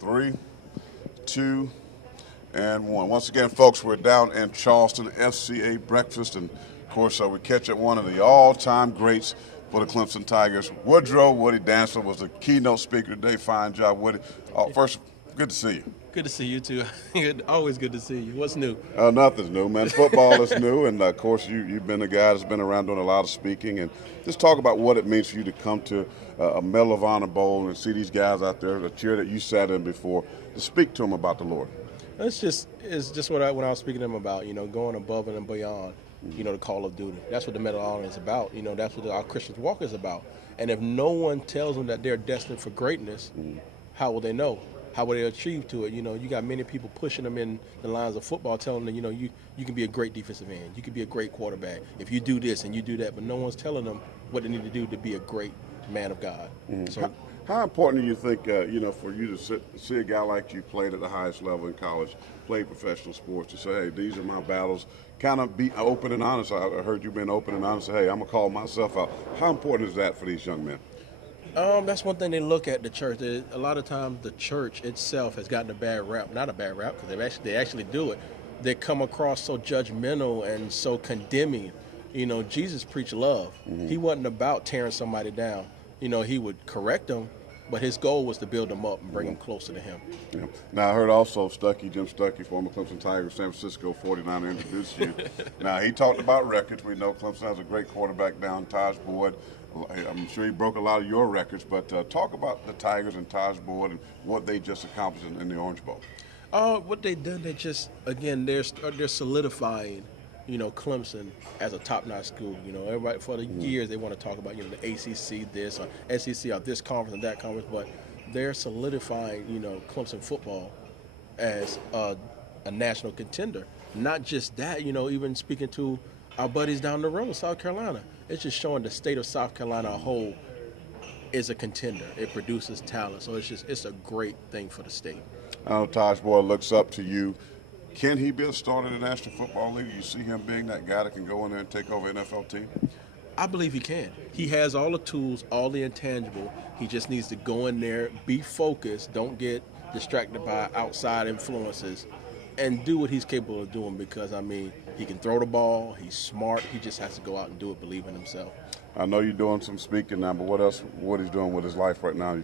3, 2, and 1. Once again, folks, we're down in Charleston, FCA breakfast, and of course, we catch at one of the all-time greats for the Clemson Tigers. Woody Dantzler was the keynote speaker today. Fine job, Woody. First, good to see you. Good to see you too. Always good to see you. What's new? Nothing's new, man. Football is new, and of course, you've been a guy that's been around doing a lot of speaking. And just talk about what it means for you to come to a Medal of Honor Bowl and see these guys out there, the chair that you sat in before, to speak to them about the Lord. It's just what I was speaking to them about. Going above and beyond. The call of duty. That's what the Medal of Honor is about. That's what our Christian walk is about. And if no one tells them that they're destined for greatness, how will they know? How will they achieve to it? You got many people pushing them in the lines of football, telling them, you can be a great defensive end. You can be a great quarterback if you do this and you do that. But no one's telling them what they need to do to be a great man of God. So, how important do you think, for you to see a guy like you played at the highest level in college, played professional sports, to say, hey, these are my battles, kind of be open and honest? I heard you being open and honest, say, hey, I'm going to call myself out. How important is that for these young men? That's one thing they look at the church. A lot of times the church itself has gotten a bad rap. Not a bad rap, because they actually do it. They come across so judgmental and so condemning. Jesus preached love. He wasn't about tearing somebody down. He would correct them, but his goal was to build them up and bring them closer to him. Yeah. Now, I heard also Jim Stuckey, former Clemson Tiger, San Francisco 49er, introduced you. Now, he talked about records. We know Clemson has a great quarterback down, Taj Boyd. I'm sure he broke a lot of your records, but talk about the Tigers and Taj Boyd and what they just accomplished in the Orange Bowl. What they done, they're solidifying, Clemson as a top-notch school. Everybody for the years they want to talk about, the ACC this or SEC or this conference and that conference, but they're solidifying, Clemson football as a national contender. Not just that, even speaking to our buddies down the road, South Carolina, it's just showing the state of South Carolina a whole is a contender. It produces talent, so it's a great thing for the state. I know Taj Boyd looks up to you. Can he be a starter in the National Football League? You see him being that guy that can go in there and take over an NFL team? I believe he can. He has all the tools, all the intangible. He just needs to go in there, be focused, don't get distracted by outside influences, and do what he's capable of doing, because, he can throw the ball, he's smart, he just has to go out and do it, believe in himself. I know you're doing some speaking now, but what else, what he's doing with his life right now?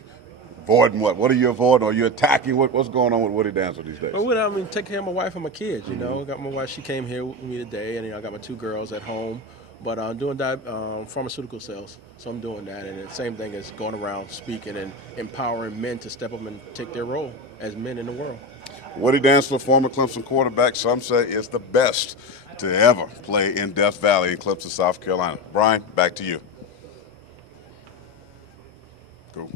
Avoiding what? What are you avoiding? Are you attacking? What's going on with Woody Dantzler these days? Well, take care of my wife and my kids, I got my wife, she came here with me today, and I got my 2 girls at home. But I'm doing pharmaceutical sales, so I'm doing that. And the same thing as going around speaking and empowering men to step up and take their role as men in the world. Woody Dantzler, former Clemson quarterback, some say is the best to ever play in Death Valley in Clemson, South Carolina. Brian, back to you. Cool.